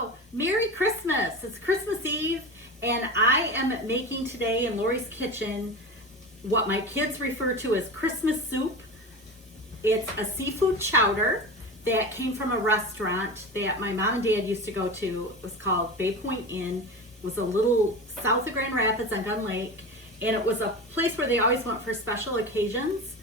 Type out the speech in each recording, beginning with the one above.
Hello, Merry Christmas. It's Christmas Eve and I am making today in Lori's kitchen what my kids refer to as Christmas soup. It's a seafood chowder that came from a restaurant that my mom and dad used to go to. It was called Bay Point Inn. It was a little south of Grand Rapids on Gun Lake, and it was a place where they always went for special occasions.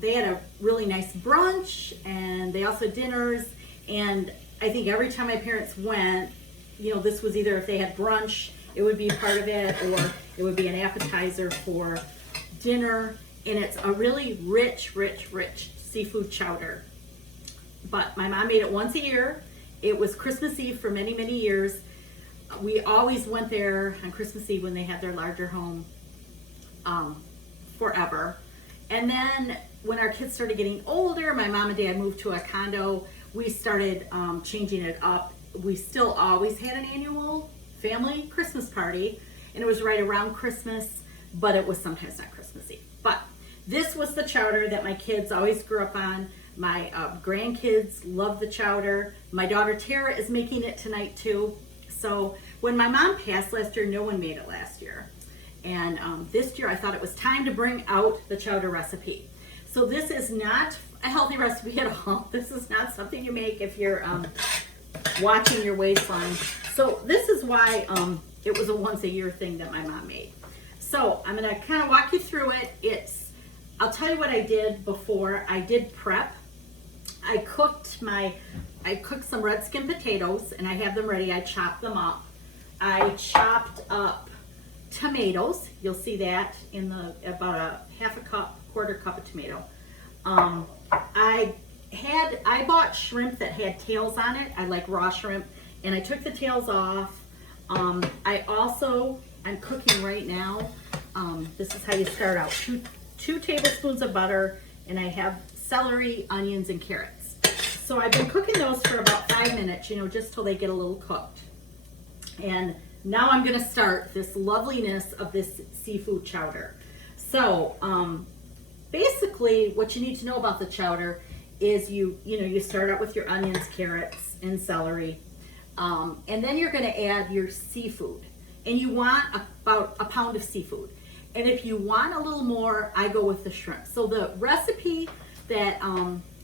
They had a really nice brunch and they also had dinners, and I think every time my parents went, you know, this was either if they had brunch, it would be part of it, or it would be an appetizer for dinner. And it's a really rich seafood chowder. But my mom made it once a year. It was Christmas Eve for many, many years. We always went there on Christmas Eve when they had their larger home, forever. And then when our kids started getting older, my mom and dad moved to a condo. We started changing it up. We still always had an annual family Christmas party, and it was right around Christmas, but it was sometimes not Christmas Eve. But this was the chowder that my kids always grew up on. My grandkids love the chowder. My daughter Tara is making it tonight too. So when my mom passed last year, no one made it last year. And this year I thought it was time to bring out the chowder recipe. So this is not a healthy recipe at all. This is not something you make if you're watching your waistline. So this is why it was a once a year thing that my mom made. So I'm gonna kind of walk you through it. I'll tell you what I did before. I did prep. I cooked some red skin potatoes and I have them ready. I chopped them up. I chopped up tomatoes. You'll see that in about a half a cup, quarter cup of tomato. I bought shrimp that had tails on it. I like raw shrimp, and I took the tails off. I'm cooking right now. This is how you start out. Two tablespoons of butter, and I have celery, onions, and carrots. So I've been cooking those for about 5 minutes, you know, just till they get a little cooked. And now I'm gonna start this loveliness of this seafood chowder. So basically what you need to know about the chowder is you start out with your onions, carrots, and celery. And then you're gonna add your seafood. And you want about a pound of seafood. And if you want a little more, I go with the shrimp. So the recipe that,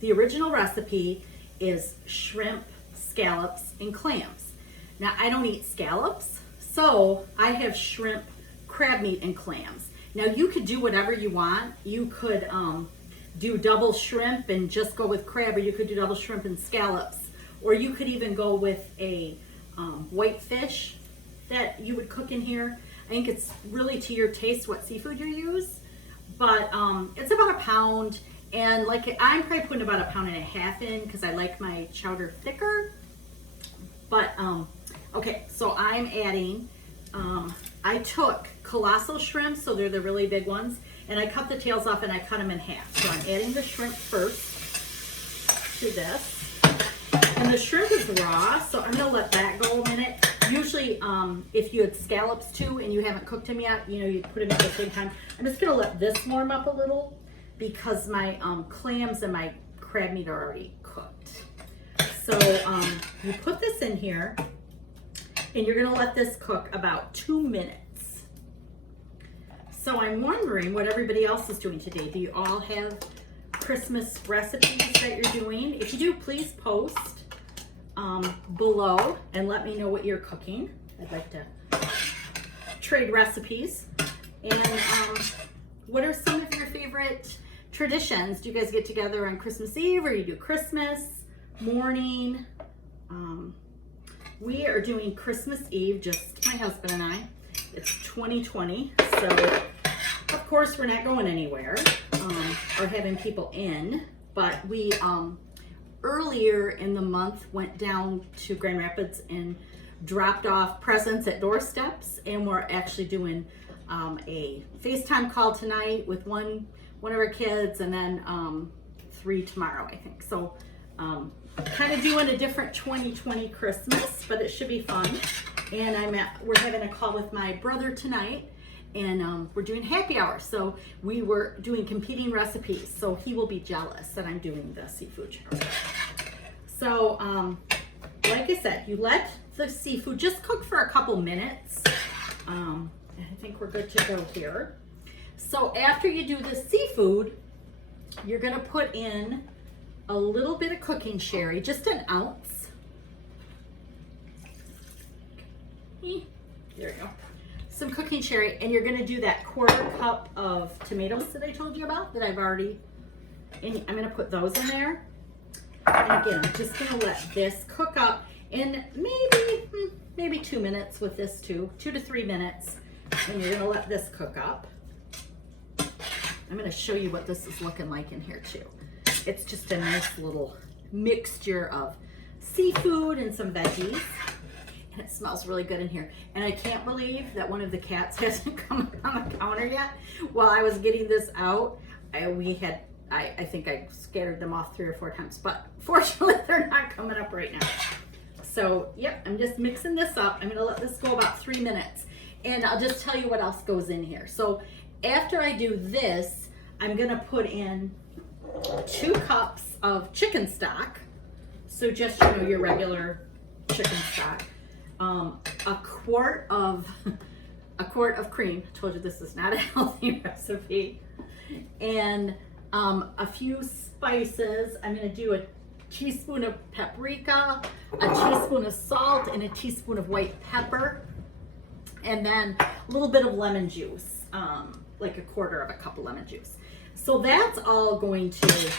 the original recipe is shrimp, scallops, and clams. Now I don't eat scallops, so I have shrimp, crab meat, and clams. Now you could do whatever you want. You could do double shrimp and just go with crab, or you could do double shrimp and scallops, or you could even go with a white fish that you would cook in here. I think it's really to your taste what seafood you use, but it's about a pound, and like I'm probably putting about 1.5 pounds in because I like my chowder thicker. But okay, so I'm adding, I took colossal shrimp, so they're the really big ones, and I cut the tails off and I cut them in half. So I'm adding the shrimp first to this. And the shrimp is raw, so I'm gonna let that go a minute. Usually, if you had scallops too and you haven't cooked them yet, you know, you put them at the same time. I'm just gonna let this warm up a little because my clams and my crab meat are already cooked. So you put this in here and you're gonna let this cook about 2 minutes. So I'm wondering what everybody else is doing today. Do you all have Christmas recipes that you're doing? If you do, please post below and let me know what you're cooking. I'd like to trade recipes. And what are some of your favorite traditions? Do you guys get together on Christmas Eve, or you do Christmas morning? We are doing Christmas Eve, just my husband and I. It's 2020, so of course we're not going anywhere or having people in, but we earlier in the month went down to Grand Rapids and dropped off presents at doorsteps, and we're actually doing a FaceTime call tonight with one of our kids, and then 3 tomorrow, I think. So kind of doing a different 2020 Christmas, but it should be fun. And we're having a call with my brother tonight, and we're doing happy hour. So we were doing competing recipes, so he will be jealous that I'm doing the seafood chowder. So like I said, you let the seafood just cook for a couple minutes. I think we're good to go here. So after you do the seafood, you're gonna put in a little bit of cooking sherry, just an ounce. There you go. Some cooking sherry, and you're gonna do that 1/4 cup of tomatoes that I told you about that I've already, and I'm gonna put those in there. And again, I'm just gonna let this cook up in maybe 2 minutes with this too, 2 to 3 minutes. And you're gonna let this cook up. I'm gonna show you what this is looking like in here too. It's just a nice little mixture of seafood and some veggies. And it smells really good in here. And I can't believe that one of the cats hasn't come up on the counter yet. While I was getting this out, I think I scattered them off 3 or 4 times, but fortunately they're not coming up right now. So yep, I'm just mixing this up. I'm gonna let this go about 3 minutes, and I'll just tell you what else goes in here. So after I do this, I'm gonna put in 2 cups of chicken stock. So just, you know, your regular chicken stock. A quart of cream. I told you this is not a healthy recipe. And a few spices. I'm gonna do a teaspoon of paprika, a teaspoon of salt, and a teaspoon of white pepper. And then a little bit of lemon juice, like a 1/4 of a cup of lemon juice. So that's all going to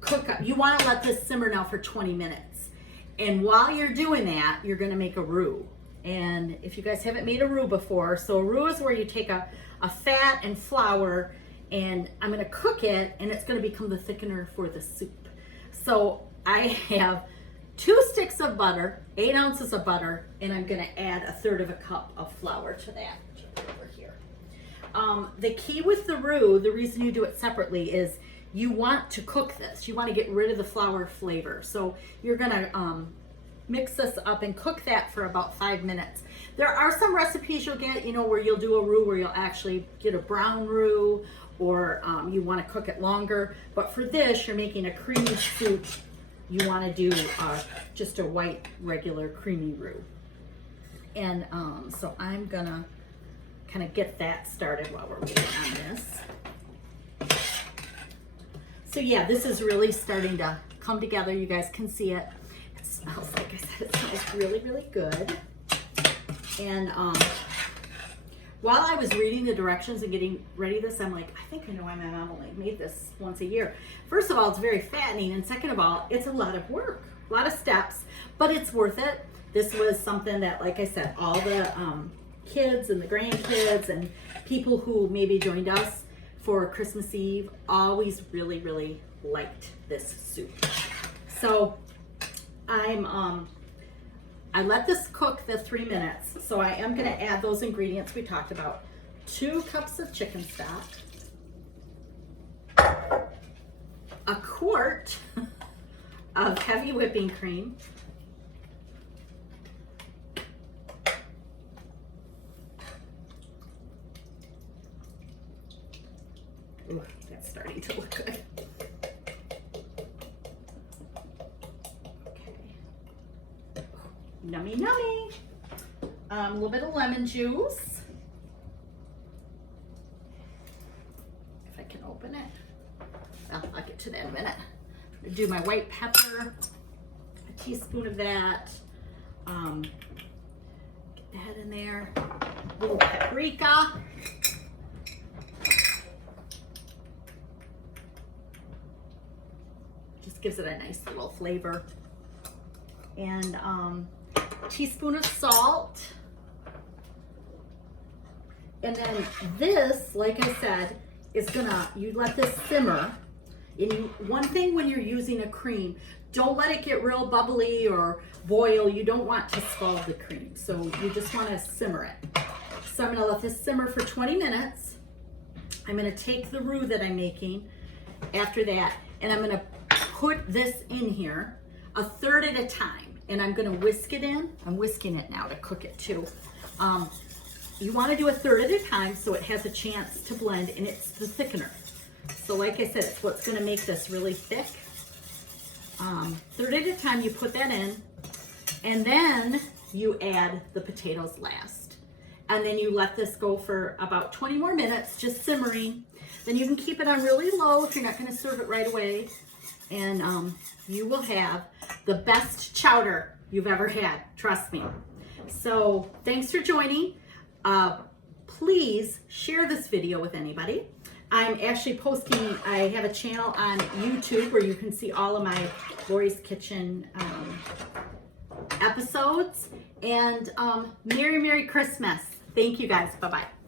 cook up. You wanna let this simmer now for 20 minutes. And while you're doing that, you're gonna make a roux. And if you guys haven't made a roux before, so a roux is where you take a fat and flour, and I'm gonna cook it, and it's gonna become the thickener for the soup. So I have 2 sticks of butter, 8 ounces of butter, and I'm gonna add 1/3 of a cup of flour to that. Over here. The key with the roux, the reason you do it separately is you want to cook this. You want to get rid of the flour flavor. So you're gonna mix this up and cook that for about 5 minutes. There are some recipes you'll get, you know, where you'll do a roux where you'll actually get a brown roux, or you want to cook it longer. But for this, you're making a creamy soup. You want to do just a white, regular, creamy roux. And so I'm gonna kind of get that started while we're waiting on this. So yeah, this is really starting to come together. You guys can see it. It smells, like I said, it smells really, really good. And while I was reading the directions and getting ready this, I'm like, I think I know why my mom only made this once a year. First of all, it's very fattening, and second of all, it's a lot of work, a lot of steps, but it's worth it. This was something that, like I said, all the kids and the grandkids and people who maybe joined us for Christmas Eve always really, really liked this soup. So I let this cook the 3 minutes. So I am gonna add those ingredients we talked about. 2 cups of chicken stock, a quart of heavy whipping cream, ooh, that's starting to look good. Okay. Nummy, nummy. A little bit of lemon juice. If I can open it. Well, I'll get to that in a minute. I'm gonna do my white pepper, a teaspoon of that. Get that in there. A little paprika. Just gives it a nice little flavor. And a teaspoon of salt. And then this, like I said, is gonna, you let this simmer. And one thing when you're using a cream, don't let it get real bubbly or boil. You don't want to scald the cream. So you just wanna simmer it. So I'm gonna let this simmer for 20 minutes. I'm gonna take the roux that I'm making after that, and I'm gonna put this in here 1/3 at a time. And I'm gonna whisk it in. I'm whisking it now to cook it too. You wanna do 1/3 at a time so it has a chance to blend, and it's the thickener. So like I said, it's what's gonna make this really thick. 1/3 at a time, you put that in, And then you add the potatoes last. And then you let this go for about 20 more minutes, just simmering. Then you can keep it on really low if you're not going to serve it right away. And you will have the best chowder you've ever had, trust me. So thanks for joining. Please share this video with anybody. I'm actually posting, I have a channel on YouTube where you can see all of my Lori's Kitchen episodes. And Merry Christmas. Thank you guys. Bye-bye.